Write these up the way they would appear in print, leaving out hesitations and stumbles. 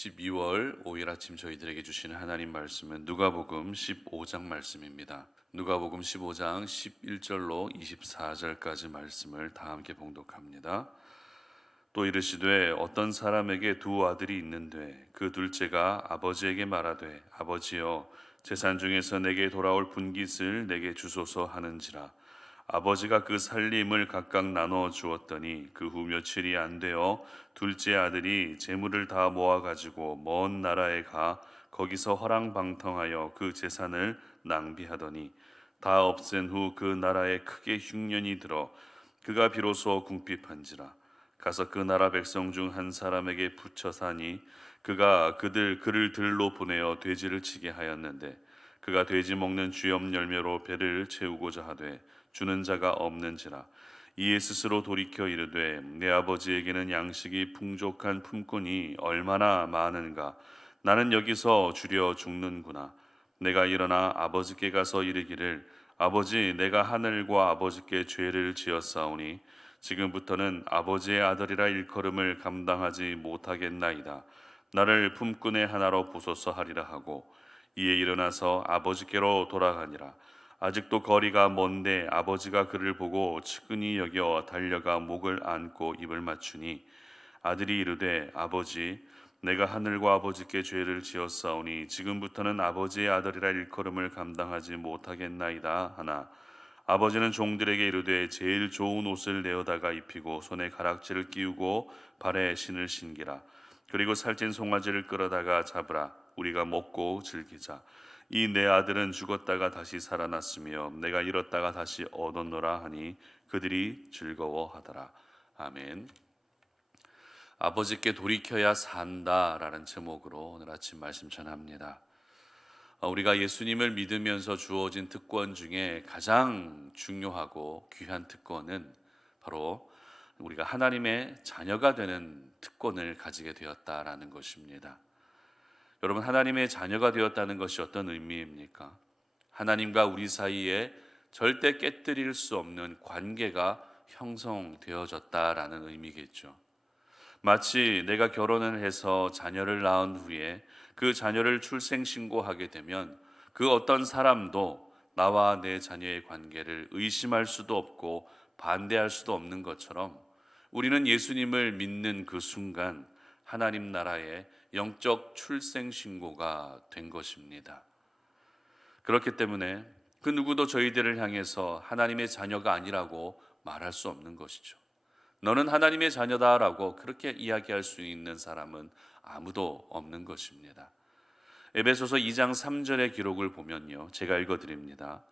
12월 5일 아침 저희들에게 주시는 하나님 말씀은 누가복음 15장 말씀입니다. 누가복음 15장 11절로 24절까지 말씀을 다 함께 봉독합니다. 또 이르시되 어떤 사람에게 두 아들이 있는데 그 둘째가 아버지에게 말하되 아버지여 재산 중에서 내게 돌아올 분깃을 내게 주소서 하는지라. 아버지가 그 살림을 각각 나눠 주었더니 그 후 며칠이 안 되어 둘째 아들이 재물을 다 모아 가지고 먼 나라에 가 거기서 허랑방탕하여 그 재산을 낭비하더니 다 없앤 후 그 나라에 크게 흉년이 들어 그가 비로소 궁핍한지라. 가서 그 나라 백성 중 한 사람에게 붙여 사니 그가 그를 들로 보내어 돼지를 치게 하였는데 그가 돼지 먹는 쥐염 열매로 배를 채우고자 하되 주는 자가 없는지라. 이에 스스로 돌이켜 이르되 내 아버지에게는 양식이 풍족한 품꾼이 얼마나 많은가. 나는 여기서 주려 죽는구나. 내가 일어나 아버지께 가서 이르기를 아버지 내가 하늘과 아버지께 죄를 지었사오니 지금부터는 아버지의 아들이라 일컬음을 감당하지 못하겠나이다. 나를 품꾼의 하나로 보소서 하리라 하고 이에 일어나서 아버지께로 돌아가니라. 아직도 거리가 먼데 아버지가 그를 보고 측은히 여겨 달려가 목을 안고 입을 맞추니 아들이 이르되 아버지 내가 하늘과 아버지께 죄를 지었사오니 지금부터는 아버지의 아들이라 일컬음을 감당하지 못하겠나이다 하나 아버지는 종들에게 이르되 제일 좋은 옷을 내어다가 입히고 손에 가락지를 끼우고 발에 신을 신기라. 그리고 살찐 송아지를 끌어다가 잡으라. 우리가 먹고 즐기자. 이 내 아들은 죽었다가 다시 살아났으며 내가 잃었다가 다시 얻었노라 하니 그들이 즐거워하더라. 아멘. 아버지께 돌이켜야 산다라는 제목으로 오늘 아침 말씀 전합니다. 우리가 예수님을 믿으면서 주어진 특권 중에 가장 중요하고 귀한 특권은 바로 우리가 하나님의 자녀가 되는 특권을 가지게 되었다라는 것입니다. 여러분, 하나님의 자녀가 되었다는 것이 어떤 의미입니까? 하나님과 우리 사이에 절대 깨뜨릴 수 없는 관계가 형성되어졌다라는 의미겠죠. 마치 내가 결혼을 해서 자녀를 낳은 후에 그 자녀를 출생신고하게 되면 그 어떤 사람도 나와 내 자녀의 관계를 의심할 수도 없고 반대할 수도 없는 것처럼 우리는 예수님을 믿는 그 순간 하나님 나라의 영적 출생신고가 된 것입니다. 그렇기 때문에 그 누구도 저희들을 향해서 하나님의 자녀가 아니라고 말할 수 없는 것이죠. 너는 하나님의 자녀다라고 그렇게 이야기할 수 있는 사람은 아무도 없는 것입니다. 에베소서 2장 3절의 기록을 보면요, 제가 읽어드립니다.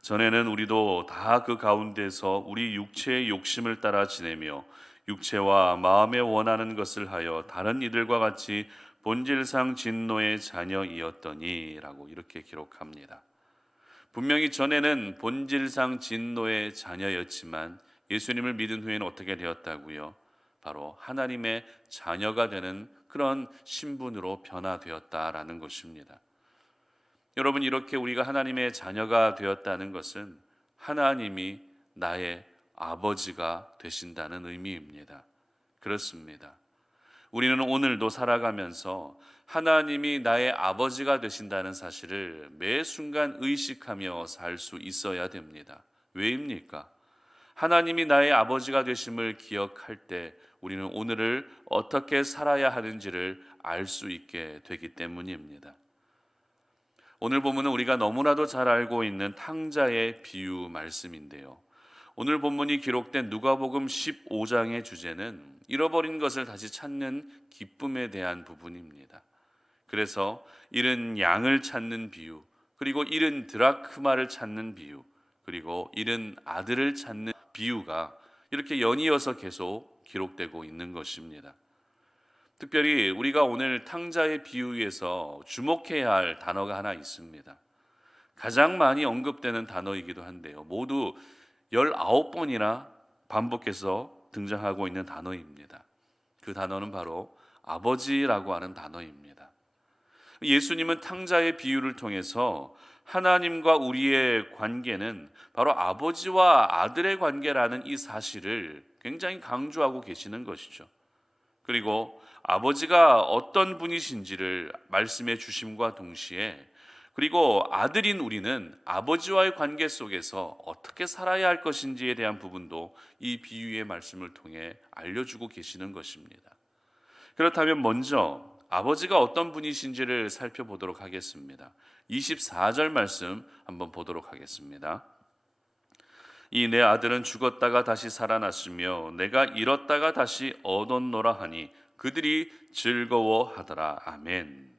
전에는 우리도 다 그 가운데서 우리 육체의 욕심을 따라 지내며 육체와 마음에 원하는 것을 하여 다른 이들과 같이 본질상 진노의 자녀이었더니 라고 이렇게 기록합니다. 분명히 전에는 본질상 진노의 자녀였지만 예수님을 믿은 후에는 어떻게 되었다고요? 바로 하나님의 자녀가 되는 그런 신분으로 변화되었다라는 것입니다. 여러분, 이렇게 우리가 하나님의 자녀가 되었다는 것은 하나님이 나의 아버지가 되신다는 의미입니다. 그렇습니다. 우리는 오늘도 살아가면서 하나님이 나의 아버지가 되신다는 사실을 매 순간 의식하며 살 수 있어야 됩니다. 왜입니까? 하나님이 나의 아버지가 되심을 기억할 때 우리는 오늘을 어떻게 살아야 하는지를 알 수 있게 되기 때문입니다. 오늘 본문은 우리가 너무나도 잘 알고 있는 탕자의 비유 말씀인데요. 오늘 본문이 기록된 누가복음 15장의 주제는 잃어버린 것을 다시 찾는 기쁨에 대한 부분입니다. 그래서 잃은 양을 찾는 비유, 그리고 잃은 드라크마를 찾는 비유, 그리고 잃은 아들을 찾는 비유가 이렇게 연이어서 계속 기록되고 있는 것입니다. 특별히 우리가 오늘 탕자의 비유에서 주목해야 할 단어가 하나 있습니다. 가장 많이 언급되는 단어이기도 한데요. 모두 19번이나 반복해서 등장하고 있는 단어입니다. 그 단어는 바로 아버지라고 하는 단어입니다. 예수님은 탕자의 비유를 통해서 하나님과 우리의 관계는 바로 아버지와 아들의 관계라는 이 사실을 굉장히 강조하고 계시는 것이죠. 그리고 아버지가 어떤 분이신지를 말씀해 주심과 동시에, 그리고 아들인 우리는 아버지와의 관계 속에서 어떻게 살아야 할 것인지에 대한 부분도 이 비유의 말씀을 통해 알려주고 계시는 것입니다. 그렇다면 먼저 아버지가 어떤 분이신지를 살펴보도록 하겠습니다. 24절 말씀 한번 보도록 하겠습니다. 이 내 아들은 죽었다가 다시 살아났으며 내가 잃었다가 다시 얻었노라 하니 그들이 즐거워하더라. 아멘.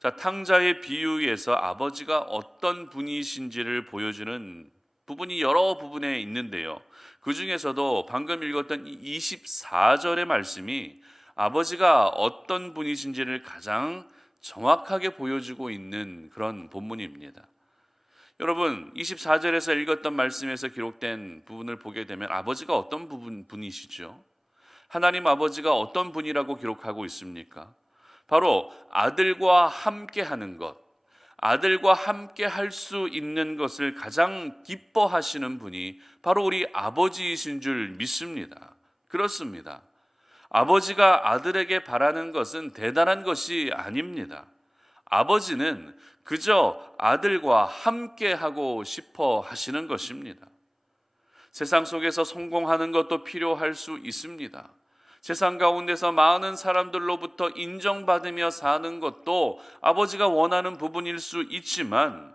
자, 탕자의 비유에서 아버지가 어떤 분이신지를 보여주는 부분이 여러 부분에 있는데요. 그 중에서도 방금 읽었던 이 24절의 말씀이 아버지가 어떤 분이신지를 가장 정확하게 보여주고 있는 그런 본문입니다. 여러분, 24절에서 읽었던 말씀에서 기록된 부분을 보게 되면 아버지가 어떤 분이시죠? 하나님 아버지가 어떤 분이라고 기록하고 있습니까? 바로 아들과 함께 하는 것, 아들과 함께 할 수 있는 것을 가장 기뻐하시는 분이 바로 우리 아버지이신 줄 믿습니다. 그렇습니다. 아버지가 아들에게 바라는 것은 대단한 것이 아닙니다. 아버지는 그저 아들과 함께 하고 싶어 하시는 것입니다. 세상 속에서 성공하는 것도 필요할 수 있습니다. 세상 가운데서 많은 사람들로부터 인정받으며 사는 것도 아버지가 원하는 부분일 수 있지만,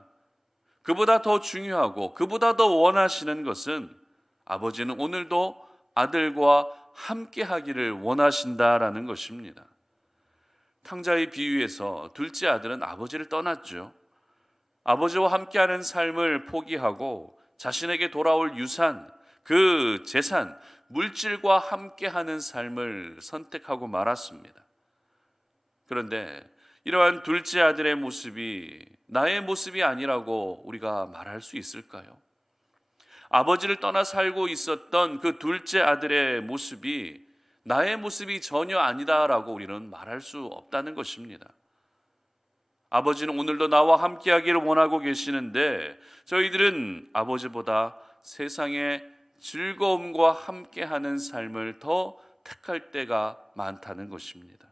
그보다 더 중요하고 그보다 더 원하시는 것은 아버지는 오늘도 아들과 함께 하기를 원하신다라는 것입니다. 탕자의 비유에서 둘째 아들은 아버지를 떠났죠. 아버지와 함께하는 삶을 포기하고 자신에게 돌아올 유산, 그 재산, 물질과 함께하는 삶을 선택하고 말았습니다. 그런데 이러한 둘째 아들의 모습이 나의 모습이 아니라고 우리가 말할 수 있을까요? 아버지를 떠나 살고 있었던 그 둘째 아들의 모습이 나의 모습이 전혀 아니다라고 우리는 말할 수 없다는 것입니다. 아버지는 오늘도 나와 함께하기를 원하고 계시는데 저희들은 아버지보다 세상의 즐거움과 함께하는 삶을 더 택할 때가 많다는 것입니다.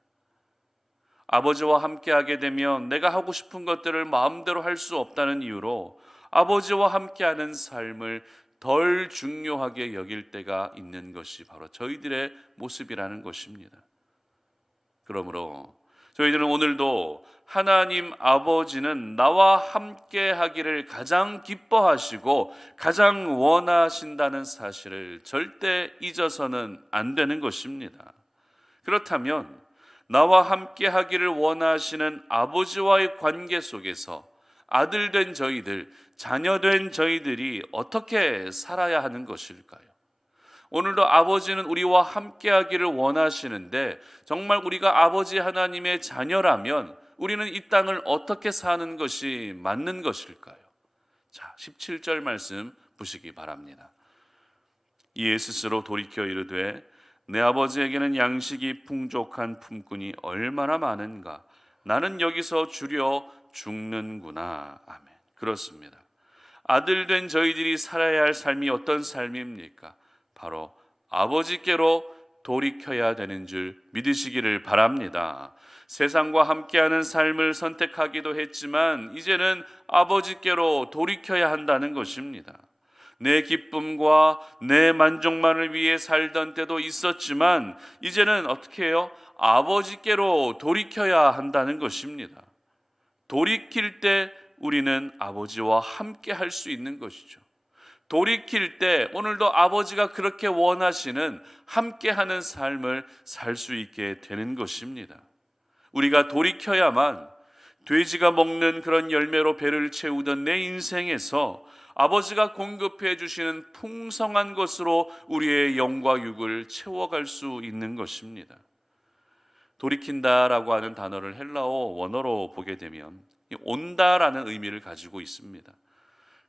아버지와 함께하게 되면 내가 하고 싶은 것들을 마음대로 할 수 없다는 이유로 아버지와 함께하는 삶을 덜 중요하게 여길 때가 있는 것이 바로 저희들의 모습이라는 것입니다. 그러므로 저희들은 오늘도 하나님 아버지는 나와 함께 하기를 가장 기뻐하시고 가장 원하신다는 사실을 절대 잊어서는 안 되는 것입니다. 그렇다면 나와 함께 하기를 원하시는 아버지와의 관계 속에서 아들 된 저희들, 자녀 된 저희들이 어떻게 살아야 하는 것일까요? 오늘도 아버지는 우리와 함께 하기를 원하시는데 정말 우리가 아버지 하나님의 자녀라면 우리는 이 땅을 어떻게 사는 것이 맞는 것일까요? 자, 17절 말씀 보시기 바랍니다. 이에 스스로 돌이켜 이르되 내 아버지에게는 양식이 풍족한 품꾼이 얼마나 많은가, 나는 여기서 주려 죽는구나. 아멘. 그렇습니다. 아들 된 저희들이 살아야 할 삶이 어떤 삶입니까? 바로 아버지께로 돌이켜야 되는 줄 믿으시기를 바랍니다. 세상과 함께하는 삶을 선택하기도 했지만 이제는 아버지께로 돌이켜야 한다는 것입니다. 내 기쁨과 내 만족만을 위해 살던 때도 있었지만 이제는 어떻게 해요? 아버지께로 돌이켜야 한다는 것입니다. 돌이킬 때 우리는 아버지와 함께 할 수 있는 것이죠. 돌이킬 때 오늘도 아버지가 그렇게 원하시는 함께하는 삶을 살 수 있게 되는 것입니다. 우리가 돌이켜야만 돼지가 먹는 그런 열매로 배를 채우던 내 인생에서 아버지가 공급해 주시는 풍성한 것으로 우리의 영과 육을 채워갈 수 있는 것입니다. 돌이킨다라고 하는 단어를 헬라어 원어로 보게 되면 온다라는 의미를 가지고 있습니다.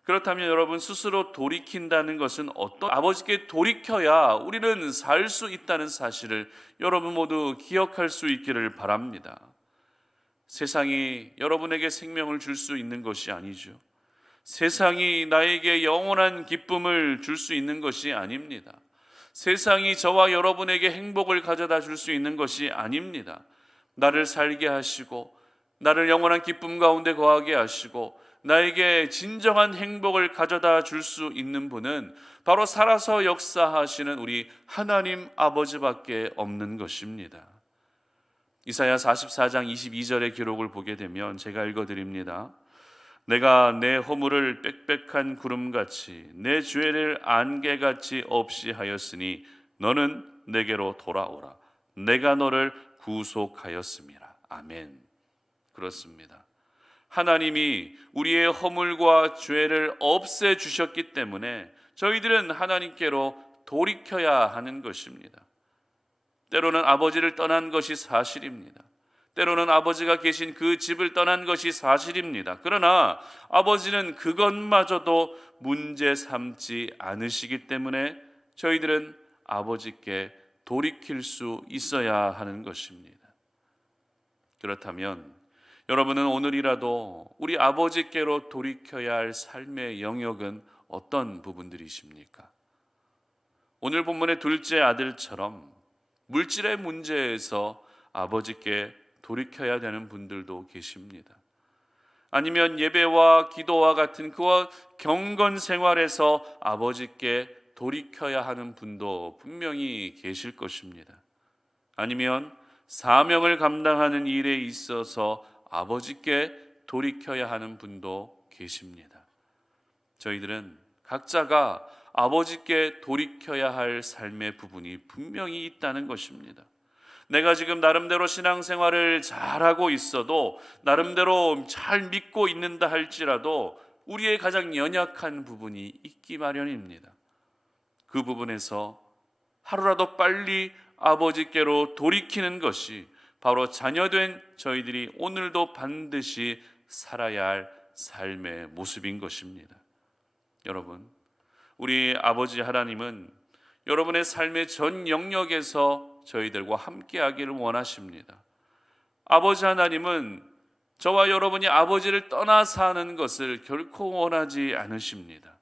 그렇다면 여러분, 스스로 돌이킨다는 것은 어떤 아버지께 돌이켜야 우리는 살 수 있다는 사실을 여러분 모두 기억할 수 있기를 바랍니다. 세상이 여러분에게 생명을 줄 수 있는 것이 아니죠. 세상이 나에게 영원한 기쁨을 줄 수 있는 것이 아닙니다. 세상이 저와 여러분에게 행복을 가져다 줄 수 있는 것이 아닙니다. 나를 살게 하시고 나를 영원한 기쁨 가운데 거하게 하시고 나에게 진정한 행복을 가져다 줄 수 있는 분은 바로 살아서 역사하시는 우리 하나님 아버지밖에 없는 것입니다. 이사야 44장 22절의 기록을 보게 되면 제가 읽어드립니다. 내가 내 허물을 빽빽한 구름같이 내 죄를 안개같이 없이 하였으니 너는 내게로 돌아오라. 내가 너를 구속하였음이라. 아멘. 그렇습니다. 하나님이 우리의 허물과 죄를 없애주셨기 때문에 저희들은 하나님께로 돌이켜야 하는 것입니다. 때로는 아버지를 떠난 것이 사실입니다. 때로는 아버지가 계신 그 집을 떠난 것이 사실입니다. 그러나 아버지는 그것마저도 문제 삼지 않으시기 때문에 저희들은 아버지께 돌이킬 수 있어야 하는 것입니다. 그렇다면 여러분은 오늘이라도 우리 아버지께로 돌이켜야 할 삶의 영역은 어떤 부분들이십니까? 오늘 본문의 둘째 아들처럼 물질의 문제에서 아버지께 돌이켜야 되는 분들도 계십니다. 아니면 예배와 기도와 같은 그와 경건 생활에서 아버지께 돌이켜야 하는 분도 분명히 계실 것입니다. 아니면 사명을 감당하는 일에 있어서 아버지께 돌이켜야 하는 분도 계십니다. 저희들은 각자가 아버지께 돌이켜야 할 삶의 부분이 분명히 있다는 것입니다. 내가 지금 나름대로 신앙생활을 잘하고 있어도 나름대로 잘 믿고 있는다 할지라도 우리의 가장 연약한 부분이 있기 마련입니다. 그 부분에서 하루라도 빨리 아버지께로 돌이키는 것이 바로 자녀된 저희들이 오늘도 반드시 살아야 할 삶의 모습인 것입니다. 여러분, 우리 아버지 하나님은 여러분의 삶의 전 영역에서 저희들과 함께하기를 원하십니다. 아버지 하나님은 저와 여러분이 아버지를 떠나 사는 것을 결코 원하지 않으십니다.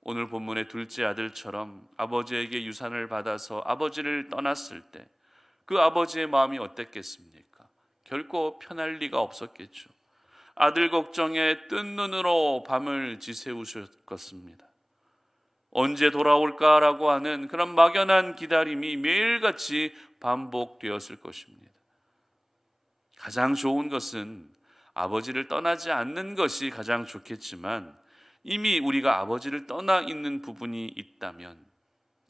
오늘 본문의 둘째 아들처럼 아버지에게 유산을 받아서 아버지를 떠났을 때 그 아버지의 마음이 어땠겠습니까? 결코 편할 리가 없었겠죠. 아들 걱정에 뜬 눈으로 밤을 지새우셨겠습니다. 언제 돌아올까라고 하는 그런 막연한 기다림이 매일같이 반복되었을 것입니다. 가장 좋은 것은 아버지를 떠나지 않는 것이 가장 좋겠지만 이미 우리가 아버지를 떠나 있는 부분이 있다면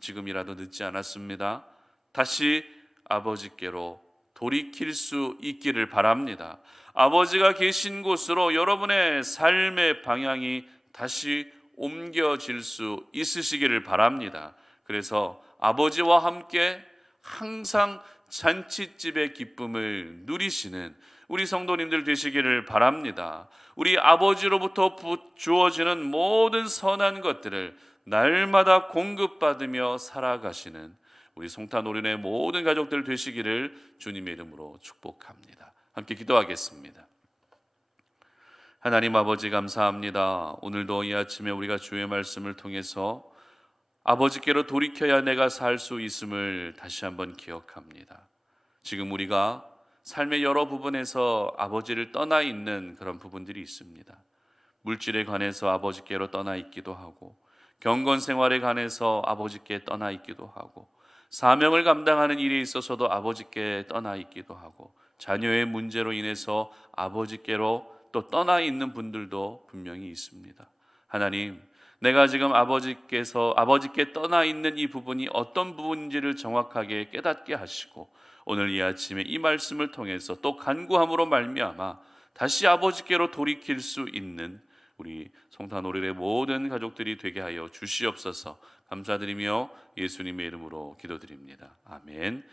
지금이라도 늦지 않았습니다. 다시 아버지께로 돌이킬 수 있기를 바랍니다. 아버지가 계신 곳으로 여러분의 삶의 방향이 다시 옮겨질 수 있으시기를 바랍니다. 그래서 아버지와 함께 항상 잔치집의 기쁨을 누리시는 우리 성도님들 되시기를 바랍니다. 우리 아버지로부터 주어지는 모든 선한 것들을 날마다 공급받으며 살아가시는 우리 송탄오륜의 모든 가족들 되시기를 주님의 이름으로 축복합니다. 함께 기도하겠습니다. 하나님 아버지 감사합니다. 오늘도 이 아침에 우리가 주의 말씀을 통해서 아버지께로 돌이켜야 내가 살 수 있음을 다시 한번 기억합니다. 지금 우리가 삶의 여러 부분에서 아버지를 떠나 있는 그런 부분들이 있습니다. 물질에 관해서 아버지께로 떠나 있기도 하고, 경건 생활에 관해서 아버지께 떠나 있기도 하고, 사명을 감당하는 일에 있어서도 아버지께 떠나 있기도 하고, 자녀의 문제로 인해서 아버지께로 또 떠나 있는 분들도 분명히 있습니다. 하나님, 내가 지금 아버지께 떠나 있는 이 부분이 어떤 부분인지를 정확하게 깨닫게 하시고 오늘 이 아침에 이 말씀을 통해서 또 간구함으로 말미암아 다시 아버지께로 돌이킬 수 있는 우리 송탄오륜의 모든 가족들이 되게 하여 주시옵소서. 감사드리며 예수님의 이름으로 기도드립니다. 아멘.